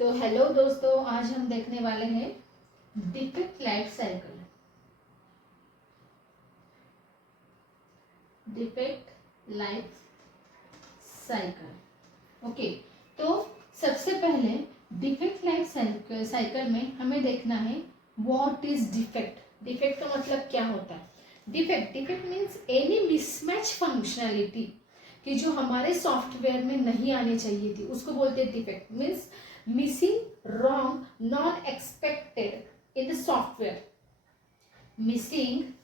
तो हेलो दोस्तों, आज हम देखने वाले हैं defect life cycle. Defect life cycle. Okay, तो सबसे पहले डिफेक्ट लाइफ साइकिल में हमें देखना है व्हाट इज डिफेक्ट। डिफेक्ट का मतलब क्या होता है? Defect means any mismatch functionality कि जो हमारे सॉफ्टवेयर में नहीं आनी चाहिए थी, उसको बोलते हैं defect. Means missing, wrong, not expected in the software. Missing,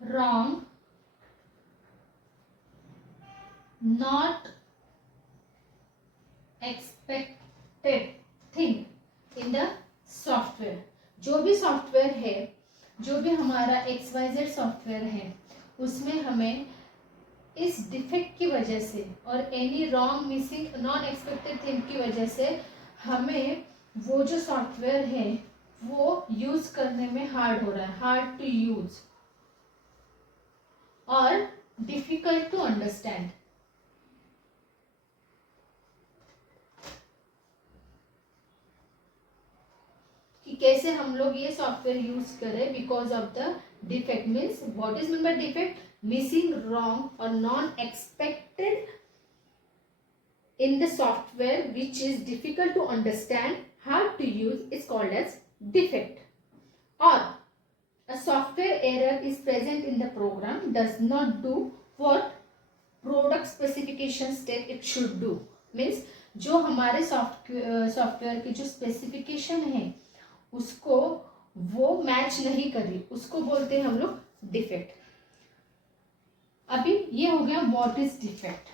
wrong, not expected thing in the software. जो भी सॉफ्टवेयर है, जो भी हमारा XYZ सॉफ्टवेयर है, उसमें हमें इस डिफेक्ट की वजह से और any wrong, missing, non expected thing की वजह से हमें वो जो सॉफ्टवेयर है वो यूज करने में हार्ड हो रहा है, हार्ड टू यूज और डिफिकल्ट टू अंडरस्टैंड। कि कैसे हम लोग ये सॉफ्टवेयर यूज करें because of the defect. Means what is mean bye defect? Missing, wrong or non-expected in the software which is difficult to understand, hard to use, is called as defect. Or a software error is present in the program, does not do what product specification state it should do. Means जो हमारे software की जो specification है उसको वो match नहीं कर रही, उसको बोलते हैं हम लोग डिफेक्ट। अभी ये हो गया what is defect.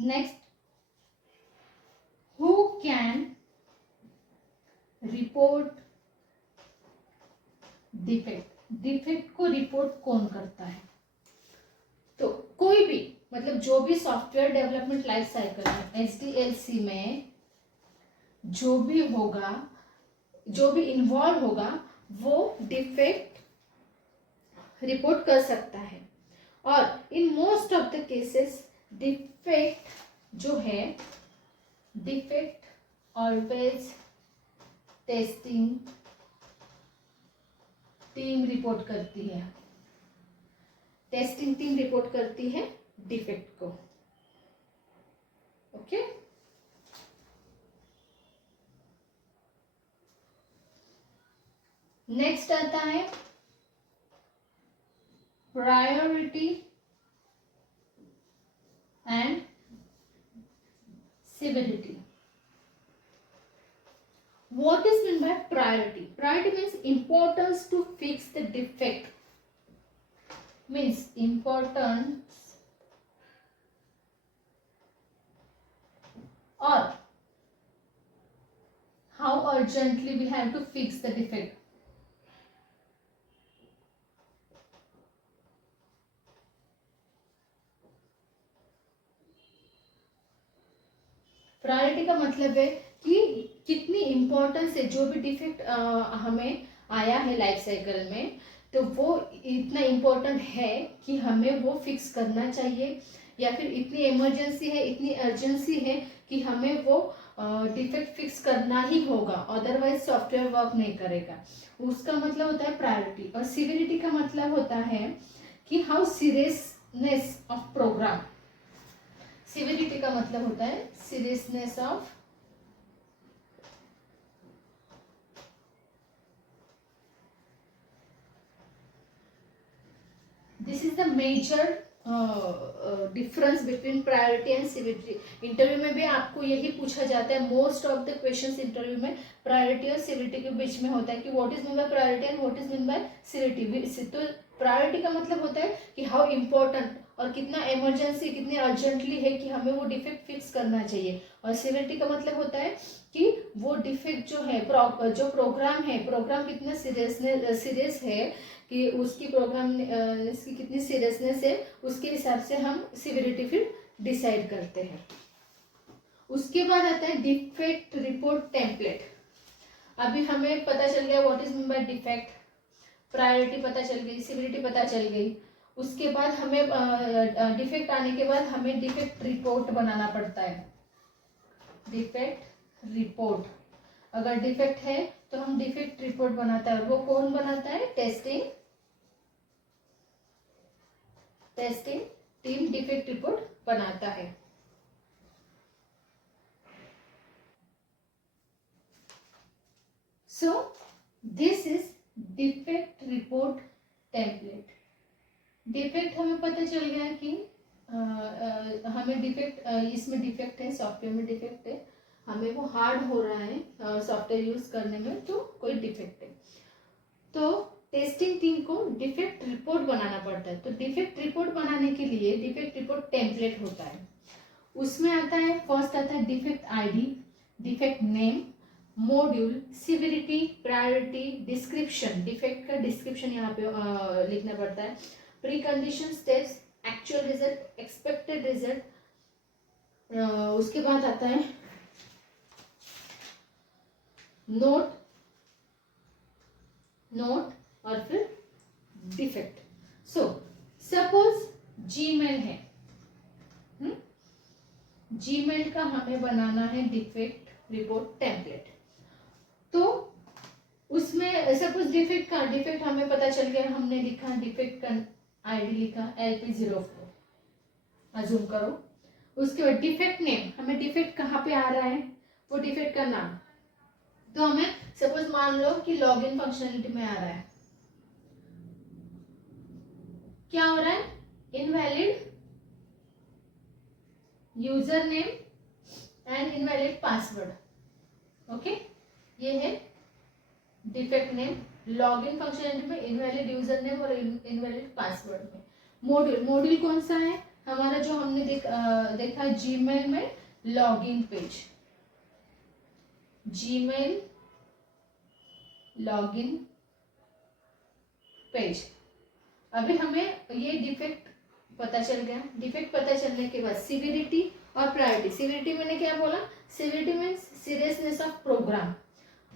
Next, who can report defect. Defect को रिपोर्ट कौन करता है? तो कोई भी, मतलब जो भी सॉफ्टवेयर डेवलपमेंट लाइफ साइकिल है SDLC में जो भी होगा, जो भी इन्वॉल्व होगा, वो डिफेक्ट रिपोर्ट कर सकता है। और in most of the cases defect जो है, defect always testing team report करती है। टेस्टिंग टीम रिपोर्ट करती है डिफेक्ट को। ओके, नेक्स्ट आता है priority and civility. What is meant by priority? Priority means importance to fix the defect. Means importance or how urgently we have to fix the defect. Priority का मतलब है कि कितनी इम्पोर्टेंस है, जो भी डिफेक्ट हमें आया है लाइफ साइकिल में, तो वो इतना इम्पोर्टेंट है कि हमें वो फिक्स करना चाहिए, या फिर इतनी इमरजेंसी है, इतनी अर्जेंसी है कि हमें वो डिफेक्ट फिक्स करना ही होगा, अदरवाइज सॉफ्टवेयर वर्क नहीं करेगा। उसका मतलब होता है प्रायोरिटी। और सिविलिटी का मतलब होता है कि how seriousness of program. Severity का मतलब होता है seriousness of this is the major difference between priority and severity. Interview में भी आपको यही पूछा जाता है, most of the questions interview में प्रायोरिटी और सिविलिटी के बीच में होता है कि what is mean by priority and what is mean by severity. तो प्रायोरिटी का मतलब होता है कि हाउ इम्पोर्टेंट और कितना इमरजेंसी, कितनी अर्जेंटली है कि हमें वो डिफेक्ट फिक्स करना चाहिए। और सिविलिटी का मतलब होता है कि वो डिफेक्ट जो है, जो प्रोग्राम है, प्रोग्राम कितना सीरियस है कि उसकी प्रोग्राम इसकी कितनी सीरियसनेस है, उसके हिसाब से हम सिविलिटी फिर डिसाइड करते हैं। उसके बाद आता है डिफेक्ट रिपोर्ट टेम्पलेट। अभी हमें पता चल गया what is mean bye defect. Priority पता चल गई, सिविलिटी पता चल गई। उसके बाद हमें डिफेक्ट आने के बाद हमें डिफेक्ट रिपोर्ट बनाना पड़ता है। डिफेक्ट रिपोर्ट, अगर डिफेक्ट है तो हम डिफेक्ट रिपोर्ट बनाता है। वो कौन बनाता है? टेस्टिंग टीम डिफेक्ट रिपोर्ट बनाता है। So this is defect report template. Defect हमें पता चल गया कि हमें डिफेक्ट, इसमें डिफेक्ट है, सॉफ्टवेयर में डिफेक्ट है, हमें वो हार्ड हो रहा है सॉफ्टवेयर यूज करने में, तो कोई डिफेक्ट है। तो टेस्टिंग टीम को डिफेक्ट रिपोर्ट बनाना पड़ता है। तो डिफेक्ट रिपोर्ट बनाने के लिए डिफेक्ट रिपोर्ट टेम्पलेट होता है। उसमें आता है, फर्स्ट आता है defect ID, defect name, module, civility, priority, description, defect का डिस्क्रिप्शन यहाँ पे लिखना पड़ता है, pre condition steps, actual result, expected result. उसके बाद आता है नोट और फिर डिफेक्ट। सो सपोज जीमेल है, जीमेल का हमें बनाना है डिफेक्ट रिपोर्ट टेम्पलेट। तो उसमें सपोज डिफेक्ट हमें पता चल गया, हमने लिखा डिफेक्ट का आईडी लिखा LP04, अजूम करो। उसके बाद डिफेक्ट नेम, हमें डिफेक्ट कहाँ पे आ रहा है, वो डिफेक्ट का नाम। तो हमें सपोज मान लो कि लॉगिन फंक्शनलिटी में आ रहा है, क्या हो रहा है? Invalid user name and invalid password. Okay, ये है डिफेक्ट नेम। लॉगिन फंक्शनलिटी में इनवैलिड यूजर नेम और इनवैलिड पासवर्ड में। मॉड्यूल कौन सा है हमारा? जो हमने देखा जीमेल में login page, Gmail login page. अभी हमें ये डिफेक्ट पता चल गया। डिफेक्ट पता चलने के बाद सिविलिटी और प्रायोरिटी। सिविलिटी मैंने क्या बोला? Severity means seriousness of program.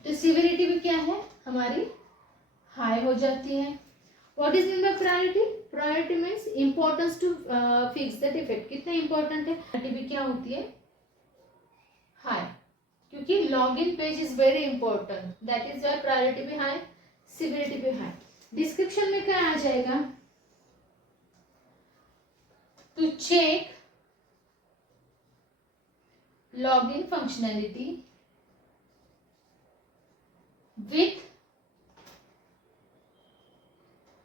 तो सिविलिटी भी क्या है हमारी? हाई हो जाती है। What is mean by priority? Priority means importance to fix the defect. कितना इंपॉर्टेंट है? प्रायोरिटी भी क्या होती है? हाई, क्योंकि login page is very important, that is why priority भी हाई, सिविलिटी भी हाई। डिस्क्रिप्शन में क्या आ जाएगा? To check login functionality with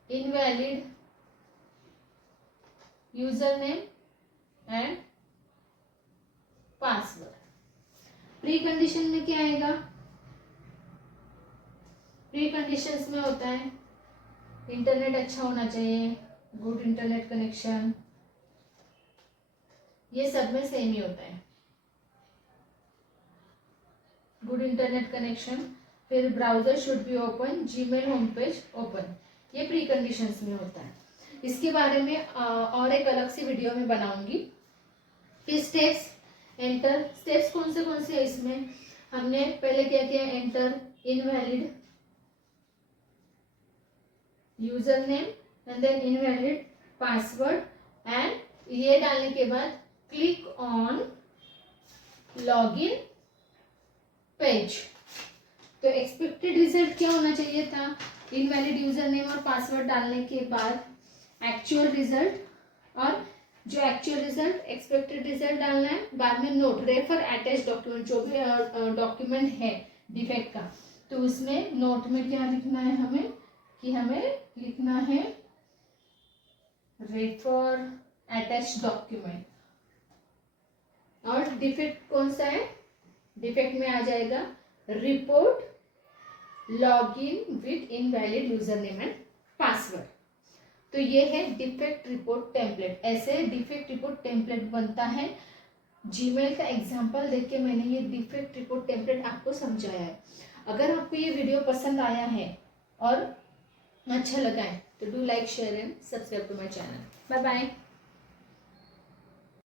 invalid user name and password. Pre condition में क्या आएगा? प्री कंडीशंस में होता है इंटरनेट अच्छा होना चाहिए, गुड इंटरनेट कनेक्शन, ये सब में सेम ही होता है। गुड इंटरनेट कनेक्शन, फिर browser should be open, Gmail home page open, ये प्री कंडीशंस में होता है। इसके बारे में और एक अलग सी वीडियो में बनाऊंगी। फिर स्टेप्स, एंटर। स्टेप्स कौन से है इसमें? हमने पहले क्या किया? Enter invalid user name and then invalid password, and ये डालने के बाद क्लिक ऑन लॉगिन पेज। तो एक्सपेक्टेड रिजल्ट क्या होना चाहिए था? इनवैलिड यूजर नेम और पासवर्ड डालने के बाद एक्चुअल रिजल्ट, और जो एक्चुअल रिजल्ट एक्सपेक्टेड रिजल्ट डालना है। बाद में नोट, रेफर अटैच डॉक्यूमेंट, जो भी डॉक्यूमेंट है डिफेक्ट का, तो उसमें नोट में क्या लिखना है हमें? कि हमें लिखना है रेफर अटैच डॉक्यूमेंट। और डिफेक्ट कौन सा है? डिफेक्ट में आ जाएगा report login with invalid user name and password. तो ये है डिफेक्ट रिपोर्ट टेम्पलेट। ऐसे डिफेक्ट रिपोर्ट टेम्पलेट बनता है। जीमेल का एग्जांपल देख के मैंने ये डिफेक्ट रिपोर्ट टेम्पलेट आपको समझाया है। अगर आपको ये वीडियो पसंद आया है और अच्छा लगा है तो do like, share and subscribe to my channel. Bye bye.